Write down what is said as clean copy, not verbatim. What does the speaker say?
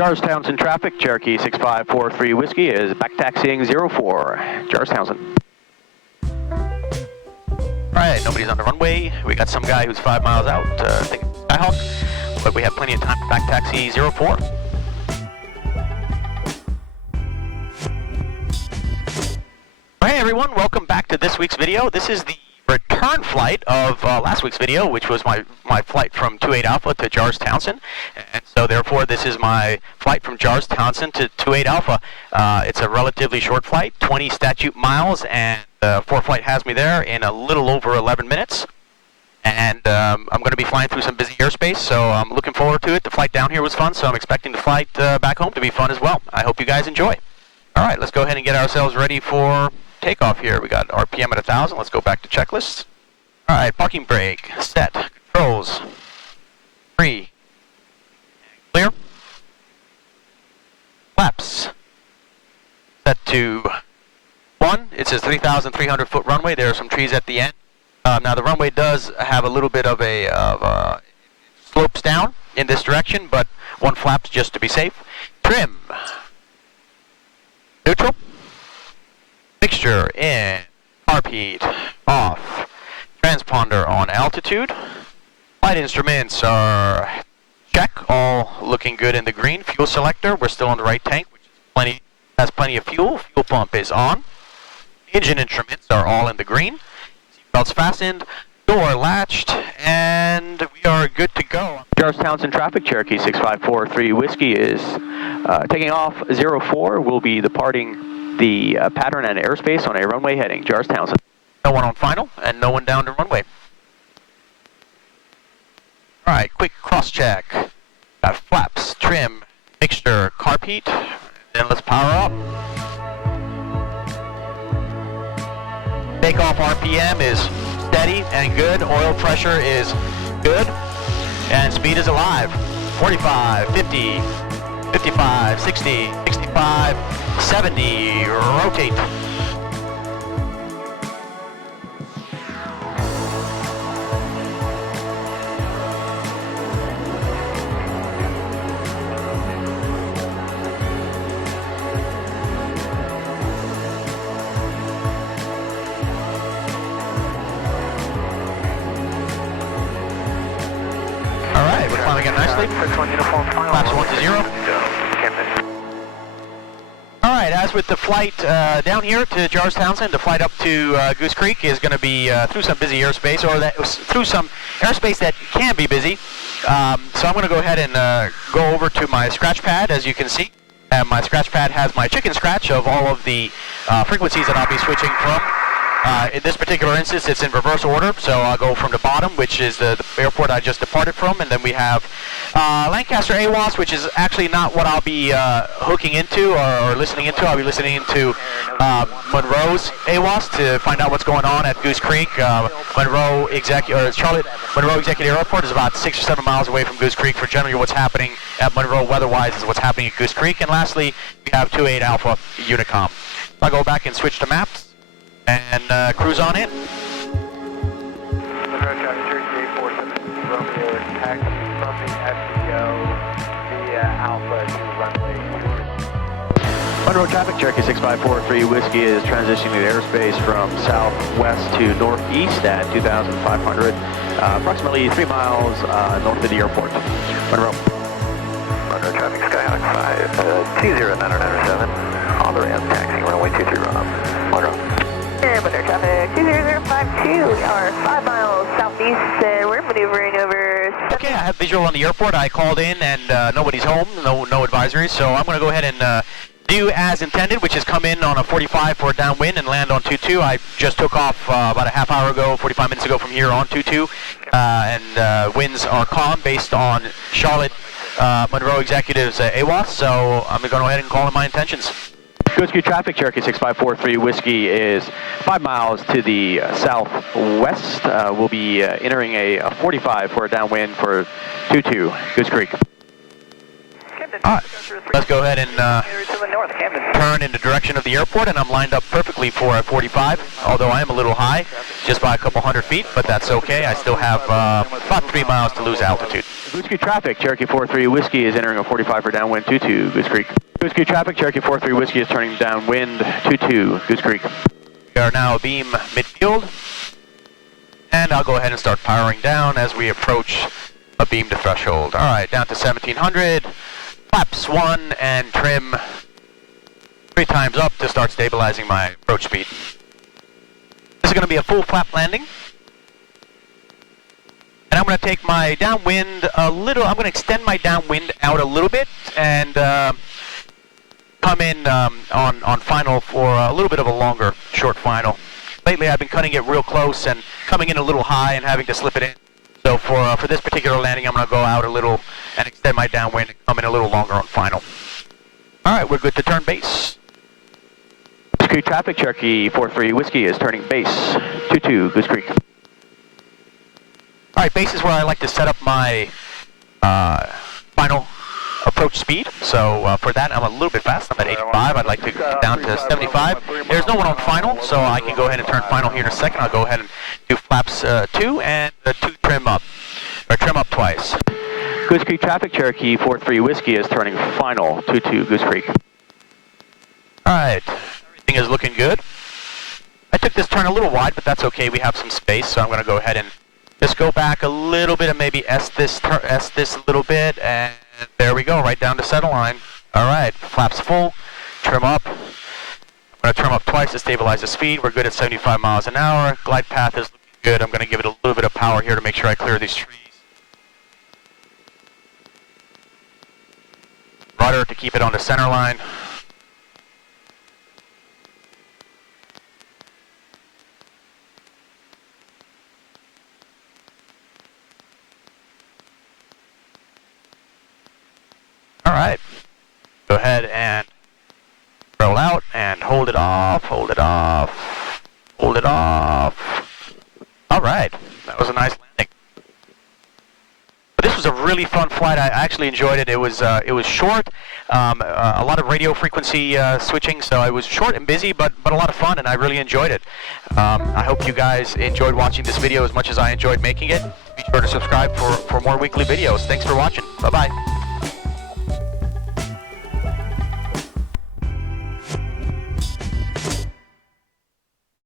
Jaars Townsend traffic, Cherokee 6543 Whiskey is back taxiing 04. Jaars Townsend. Alright, nobody's on the runway. We got some guy who's 5 miles out, I think Skyhawk, but we have plenty of time to back taxi 04. Hey everyone, welcome back to this week's video. This is the return flight of last week's video, which was my flight from 28 Alpha to Jaars Townsend, and so therefore this is my flight from Jaars Townsend to 28 Alpha. It's a relatively short flight, 20 statute miles, and ForeFlight has me there in a little over 11 minutes. And I'm going to be flying through some busy airspace, so I'm looking forward to it. The flight down here was fun, so I'm expecting the flight back home to be fun as well. I hope you guys enjoy. All right, let's go ahead and get ourselves ready for takeoff here. We got RPM at 1,000. Let's go back to checklist. All right, parking brake, set, controls, 3, clear. Flaps, set to 1. It says 3,300 foot runway. There are some trees at the end. Now the runway does have a little bit of a slopes down in this direction, but 1 flaps just to be safe. Trim, neutral. Mixture in, Cockpit off, transponder on altitude. Flight instruments are check, all looking good in the green. Fuel selector, we're still on the right tank, which is has plenty of fuel. Fuel pump is on. Engine instruments are all in the green. Seatbelts fastened, door latched, and we are good to go. Jaars Townsend traffic, Cherokee 6543 Whiskey is taking off 04. We'll be departing the pattern and airspace on a runway heading Jaars Townsend. No one on final and no one down the runway. All right, quick cross check. Got flaps, trim, mixture, Cockpit. Then let's power up. Takeoff RPM is steady and good. Oil pressure is good. And speed is alive. 45, 50, 55, 60, 65, 70, rotate. All right, we're climbing in nicely. Flaps 1 to 0. All right, as with the flight down here to Jaars Townsend, the flight up to Goose Creek is going to be through some busy airspace, or through some airspace that can be busy. So I'm going to go ahead and go over to my scratch pad, as you can see. My scratch pad has my chicken scratch of all of the frequencies that I'll be switching from. In this particular instance, it's in reverse order, so I'll go from the bottom, which is the airport I just departed from, and then we have Lancaster AWAS, which is actually not what I'll be hooking into or listening into. I'll be listening into Monroe's AWAS to find out what's going on at Goose Creek. Charlotte-Monroe Executive Airport is about 6 or 7 miles away from Goose Creek. For generally what's happening at Monroe weather-wise is what's happening at Goose Creek. And lastly, we have 28 Alpha Unicom. I'll go back and switch to maps and cruise on in. Monroe traffic, Cherokee 6543 Whiskey is transitioning the airspace from southwest to northeast at 2,500, approximately 3 miles north of the airport. Monroe. Monroe traffic, Skyhawk 5, 20997, on the ramp, taxiing runway 23 run up. Monroe. Monroe traffic 20052, we are 5 miles southeast and we're maneuvering over. Okay, I have visual on the airport. I called in and nobody's home, no advisories, so I'm going to go ahead and do as intended, which is come in on a 45 for a downwind and land on 22. I just took off about a half hour ago, 45 minutes ago from here on 22, and winds are calm based on Charlotte-Monroe Executive's AWAS, so I'm going to go ahead and call in my intentions. Goose Creek traffic, Cherokee 6543 Whiskey is 5 miles to the southwest. We'll be entering a 45 for a downwind for 22 Goose Creek. All right, let's go ahead and turn in the direction of the airport, and I'm lined up perfectly for a 45. although I am a little high, just by a couple hundred feet, but that's okay. I still have about 3 miles to lose altitude. Goose Creek traffic, Cherokee 43 Whiskey is entering a 45 for downwind 22, Goose Creek. Goose Creek traffic, Cherokee 43 Whiskey is turning downwind 22, Goose Creek. We are now beam midfield, and I'll go ahead and start powering down as we approach a beam to threshold. All right, down to 1700, flaps 1 and trim 3 times up to start stabilizing my approach speed. This is going to be a full flap landing. And I'm going to take my downwind a little, I'm going to extend my downwind out a little bit and come in on final for a little bit of a longer short final. Lately I've been cutting it real close and coming in a little high and having to slip it in. So for this particular landing, I'm going to go out a little and extend my downwind and come in a little longer on final. All right, we're good to turn base. Goose Creek traffic, Cherokee 43 Whiskey is turning base 22, Goose Creek. All right, base is where I like to set up my final approach speed. So for that, I'm a little bit fast. I'm at 85. I'd like to get down to 75. There's no one on final, so I can go ahead and turn final here in a second. I'll go ahead and do flaps 2 and 2 trim up, or trim up twice. Goose Creek traffic, Cherokee 43 Whiskey is turning final 22, Goose Creek. All right, everything is looking good. I took this turn a little wide, but that's okay. We have some space, so I'm going to go ahead and just go back a little bit and maybe S this a little bit, and there we go, right down to center line. All right, flaps full, trim up. I'm going to trim up twice to stabilize the speed. We're good at 75 miles an hour. Glide path is looking good. I'm going to give it a little bit of power here to make sure I clear these trees. Rudder to keep it on the center line. All right, go ahead and roll out and hold it off, hold it off, hold it off. All right, that was a nice landing. But this was a really fun flight. I actually enjoyed it. It was short, a lot of radio frequency switching, so it was short and busy, but a lot of fun, and I really enjoyed it. I hope you guys enjoyed watching this video as much as I enjoyed making it. Be sure to subscribe for more weekly videos. Thanks for watching. Bye-bye.